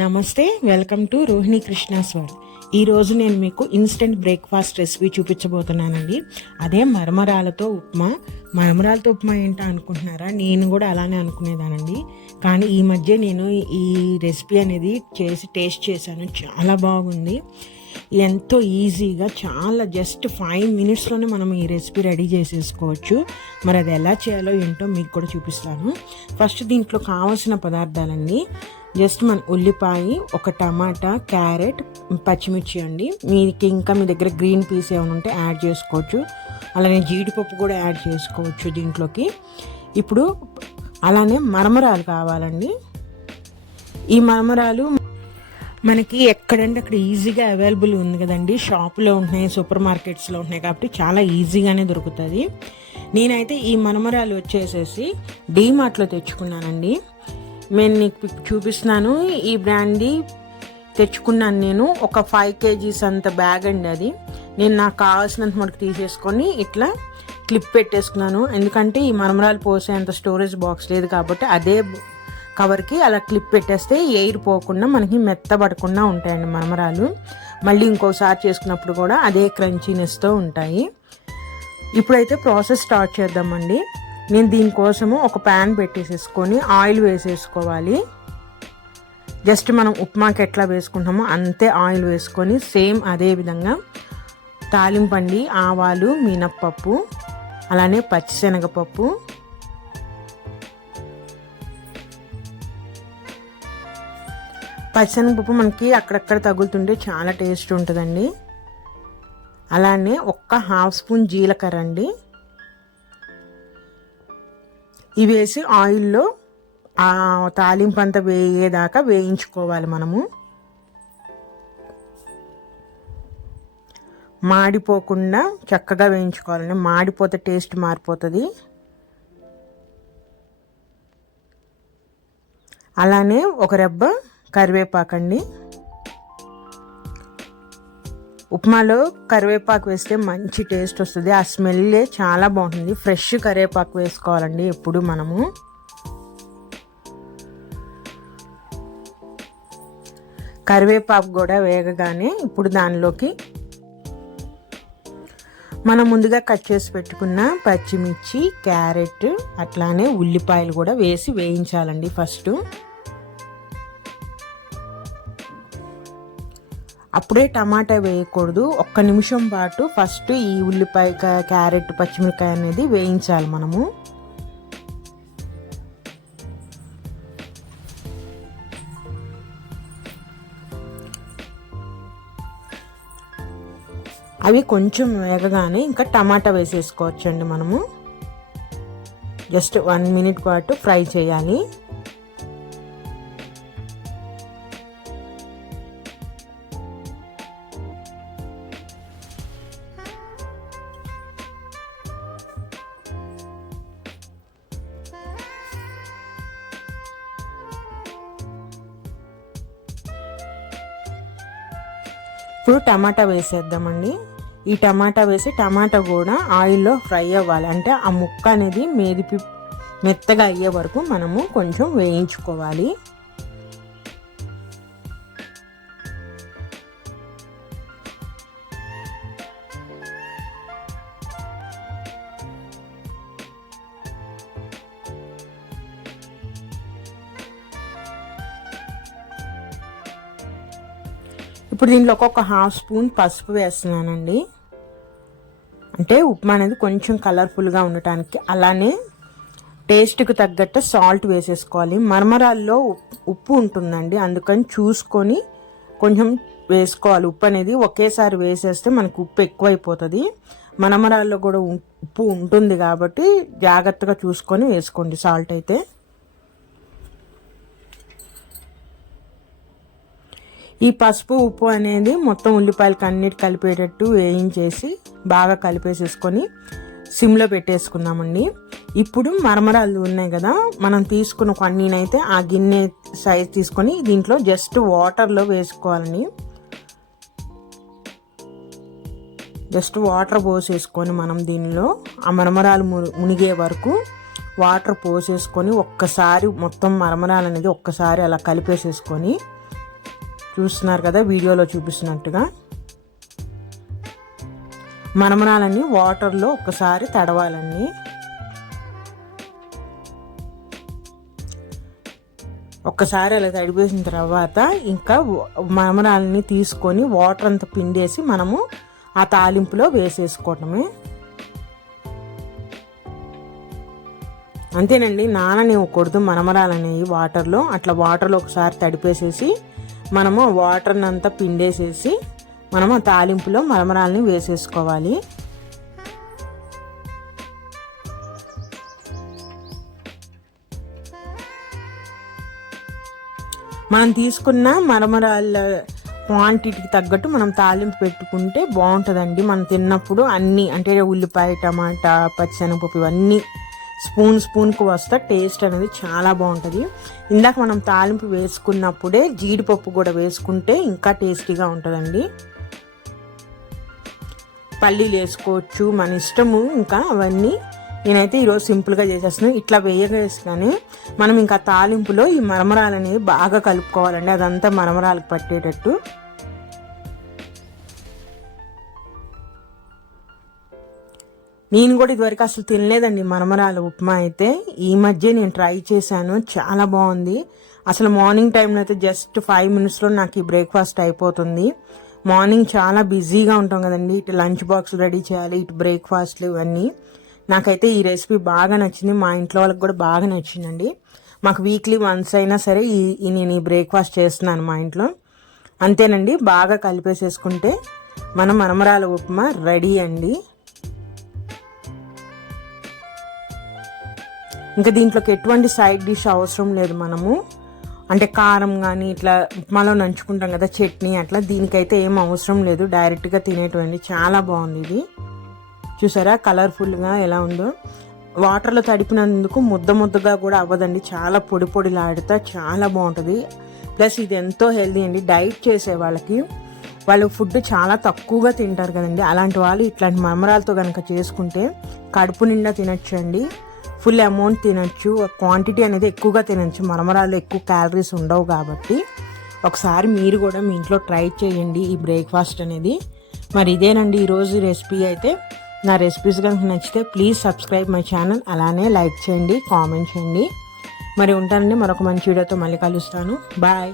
నమస్తే, welcome to Rohini Krishna's world. ఈరోజు నేను మీకు ఇన్స్టెంట్ బ్రేక్ఫాస్ట్ రెసిపీ చూపించబోతున్నానండి. అదే మరమరాలతో ఉప్మా. మరమరాలతో ఉప్మా ఏంటో అనుకుంటున్నారా? నేను కూడా అలానే అనుకునేదానండి. కానీ ఈ మధ్య నేను ఈ రెసిపీ అనేది చేసి టేస్ట్ చేశాను. చాలా బాగుంది. ఎంతో ఈజీగా, చాలా జస్ట్ 5 minutesలోనే మనం ఈ రెసిపీ రెడీ చేసేసుకోవచ్చు. మరి అది ఎలా చేయాలో ఏంటో మీకు కూడా చూపిస్తాను. ఫస్ట్ దీంట్లో కావాల్సిన పదార్థాలండి, జస్ట్ మన ఉల్లిపాయ, ఒక టమాటా, క్యారెట్, పచ్చిమిర్చి అండి. మీకు ఇంకా మీ దగ్గర గ్రీన్ పీస్ ఏమైనా ఉంటే యాడ్ చేసుకోవచ్చు. అలానే జీడిపప్పు కూడా యాడ్ చేసుకోవచ్చు దీంట్లోకి. ఇప్పుడు అలానే మరమరాలు కావాలండి. ఈ మరమరాలు మనకి ఎక్కడంటే అక్కడ ఈజీగా అవైలబుల్ ఉంది కదండి. షాపులో ఉంటున్నాయి, సూపర్ మార్కెట్స్లో ఉంటున్నాయి, కాబట్టి చాలా ఈజీగానే దొరుకుతుంది. నేనైతే ఈ మరమరాలు వచ్చేసేసి డీమార్ట్లో తెచ్చుకున్నానండి. నేను నీకు చూపిస్తున్నాను. ఈ బ్రాండ్ది తెచ్చుకున్నాను నేను. ఒక 5 kgs అంత బ్యాగ్ అండి అది. నేను నాకు కావాల్సినంత మటుకు తీసేసుకొని ఇట్లా క్లిప్ పెట్టేసుకున్నాను. ఎందుకంటే ఈ మరమరాలు పోసేంత స్టోరేజ్ బాక్స్ లేదు కాబట్టి అదే కవర్కి అలా క్లిప్ పెట్టేస్తే ఎయిర్ పోకుండా మనకి మెత్తబడకుండా ఉంటాయండి మరమరాలు. మళ్ళీ ఇంకోసారి చేసుకున్నప్పుడు కూడా అదే క్రంచీనెస్తో ఉంటాయి. ఇప్పుడైతే ప్రాసెస్ స్టార్ట్ చేద్దామండి. నేను దీనికోసము ఒక ప్యాన్ పెట్టేసేసుకొని ఆయిల్ వేసేసుకోవాలి. జస్ట్ మనం ఉప్మాకి ఎట్లా వేసుకుంటామో అంతే ఆయిల్ వేసుకొని సేమ్ అదే విధంగా తాలింపండి, ఆవాలు, మినప్పప్పు, అలానే పచ్చిశనగపప్పు, పచ్చిశనగపప్పు మనకి అక్కడక్కడ తగులుతుంటే చాలా టేస్ట్ ఉంటుందండి. అలానే ఒక్క 1/2 స్పూన్ జీలకర్ర అండి. ఇవి వేసి ఆయిల్లో ఆ తాలింపు అంతా వేయేదాకా వేయించుకోవాలి మనము. మాడిపోకుండా చక్కగా వేయించుకోవాలండి. మాడిపోతే టేస్ట్ మారిపోతుంది. అలానే ఒక రెబ్బ కరివేపాకండి. ఉప్మాలో కరివేపాకు వేస్తే మంచి టేస్ట్ వస్తుంది. ఆ స్మెల్లే చాలా బాగుంటుంది. ఫ్రెష్ కరివేపాకు వేసుకోవాలండి ఎప్పుడు మనము. కరివేపాకు కూడా వేగగానే ఇప్పుడు దానిలోకి మనం ముందుగా కట్ చేసి పెట్టుకున్న పచ్చిమిర్చి, క్యారెట్, అట్లానే ఉల్లిపాయలు కూడా వేసి వేయించాలండి ఫస్ట్. అప్పుడే టమాటా వేయకూడదు. 1 నిమిషం పాటు ఫస్ట్ ఈ ఉల్లిపాయ, క్యారెట్, పచ్చిమిరకాయ అనేది వేయించాలి మనము. అవి కొంచెం వేగగానే ఇంకా టమాటా వేసేసుకోవచ్చండి మనము. జస్ట్ 1 minute పాటు ఫ్రై చేయాలి. ఇప్పుడు టమాటా వేసేద్దామండి. ఈ టమాటా వేసి టమాటా కూడా ఆయిల్లో ఫ్రై అవ్వాలి. అంటే ఆ ముక్క అనేది మెత్తగా అయ్యే వరకు మనము కొంచెం వేయించుకోవాలి. ఇప్పుడు దీంట్లో ఒక 1/2 స్పూన్ పసుపు వేస్తున్నానండి. అంటే ఉప్మా అనేది కొంచెం కలర్ఫుల్గా ఉండటానికి. అలానే టేస్ట్కి తగ్గట్టు సాల్ట్ వేసేసుకోవాలి. మరమరాల్లో ఉప్పు ఉంటుందండి, అందుకని చూసుకొని కొంచెం వేసుకోవాలి. ఉప్పు అనేది ఒకేసారి వేసేస్తే మనకు ఉప్పు ఎక్కువైపోతుంది. మరమరాల్లో కూడా ఉప్పు ఉంటుంది కాబట్టి జాగ్రత్తగా చూసుకొని వేసుకోండి సాల్ట్ అయితే. ఈ పసుపు, ఉప్పు అనేది మొత్తం ఉల్లిపాయలకి అన్నిటి కలిపేటట్టు వేయించేసి బాగా కలిపేసేసుకొని సిమ్లో పెట్టేసుకుందామండి. ఇప్పుడు మరమరాలు ఉన్నాయి కదా, మనం తీసుకున్న నేనైతే ఆ గిన్నె సైజ్ తీసుకొని దీంట్లో జస్ట్ వాటర్లో వేసుకోవాలని. జస్ట్ వాటర్ పోసేసుకొని మనం దీనిలో ఆ మరమరాలు మునిగే వరకు వాటర్ పోసేసుకొని ఒక్కసారి మొత్తం మరమరాలు అనేది ఒక్కసారి అలా కలిపేసేసుకొని చూస్తున్నారు కదా వీడియోలో చూపిస్తున్నట్టుగా. మరమరాలని వాటర్లో ఒక్కసారి తడవాలండి. ఒక్కసారి అలా తడిపేసిన తర్వాత ఇంకా మరమరాలని తీసుకొని వాటర్ అంతా పిండేసి మనము ఆ తాలింపులో వేసేసుకోవటమే. అంతేనండి, నాననివ్వకూడదు మరమరాలనేవి వాటర్లో. అట్లా వాటర్లో ఒకసారి తడిపేసేసి మనము వాటర్ని అంతా పిండేసేసి మనము ఆ తాలింపులో మరమరాలని వేసేసుకోవాలి. మనం తీసుకున్న మరమరాల క్వాంటిటీకి తగ్గట్టు మనం తాలింపు పెట్టుకుంటే బాగుంటుందండి. మనం తిన్నప్పుడు అన్నీ అంటే ఉల్లిపాయ, టమాటా, పచ్చిశనగపప్పు ఇవన్నీ స్పూన్కు వస్తే టేస్ట్ అనేది చాలా బాగుంటుంది. ఇందాక మనం తాలింపు వేసుకున్నప్పుడే జీడిపప్పు కూడా వేసుకుంటే ఇంకా టేస్టీగా ఉంటుందండి. పల్లీలు వేసుకోవచ్చు, మన ఇష్టము. ఇంకా అవన్నీ నేనైతే ఈరోజు సింపుల్గా చేసేస్తున్నాను. ఇట్లా వేయగానే మనం ఇంకా తాలింపులో ఈ మరమరాలు అనేవి బాగా కలుపుకోవాలండి, అదంతా మరమరాలకు పట్టేటట్టు. నేను కూడా ఇదివరకు అసలు తినలేదండి మరమరాల ఉప్మా అయితే. ఈ మధ్య నేను ట్రై చేశాను, చాలా బాగుంది. అసలు మార్నింగ్ టైంలో అయితే జస్ట్ 5 minutesలో నాకు ఈ బ్రేక్ఫాస్ట్ అయిపోతుంది. మార్నింగ్ చాలా బిజీగా ఉంటాం కదండి, ఇటు లంచ్ బాక్స్ రెడీ చేయాలి, ఇటు బ్రేక్ఫాస్ట్లు ఇవన్నీ. నాకైతే ఈ రెసిపీ బాగా నచ్చింది, మా ఇంట్లో వాళ్ళకి కూడా బాగా నచ్చిందండి. మాకు వీక్లీ వన్స్ అయినా సరే నేను ఈ బ్రేక్ఫాస్ట్ చేస్తున్నాను మా ఇంట్లో. అంతేనండి, బాగా కలిపేసేసుకుంటే మన మరమరాల ఉప్మా రెడీ అండి. ఇంకా దీంట్లోకి ఎటువంటి సైడ్ డిష్ అవసరం లేదు. మనము అంటే కారం కానీ ఇట్లా ఉప్మాలో నంచుకుంటాం కదా చట్నీ, అట్లా దీనికైతే ఏం అవసరం లేదు, డైరెక్ట్గా తినేటువంటి. చాలా బాగుంది ఇది. చూసారా కలర్ఫుల్గా ఎలా ఉందో. వాటర్లో తడిపినందుకు ముద్దగా కూడా అవ్వదండి, చాలా పొడిలాడుతా చాలా బాగుంటుంది. ప్లస్ ఇది ఎంతో హెల్దీ అండి. డైట్ చేసే వాళ్ళకి, వాళ్ళు ఫుడ్ చాలా తక్కువగా తింటారు కదండి, అలాంటి వాళ్ళు ఇట్లాంటి మరమరాలతో కనుక చేసుకుంటే కడుపు నిండా తినచ్చు అండి. ఫుల్ అమౌంట్ తినచ్చు, క్వాంటిటీ అనేది ఎక్కువగా తినచ్చు. మరమరాలు ఎక్కువ క్యాలరీస్ ఉండవు కాబట్టి ఒకసారి మీరు కూడా మీ ఇంట్లో ట్రై చేయండి ఈ బ్రేక్ఫాస్ట్ అనేది. మరి ఇదేనండి ఈరోజు రెసిపీ అయితే. నా రెసిపీస్ కనుక నచ్చితే ప్లీజ్ సబ్స్క్రైబ్ మై ఛానల్, అలానే లైక్ చేయండి, కామెంట్ చేయండి. మరి ఉంటానండి, మరొక మంచి వీడియోతో మళ్ళీ కలుస్తాను. బాయ్.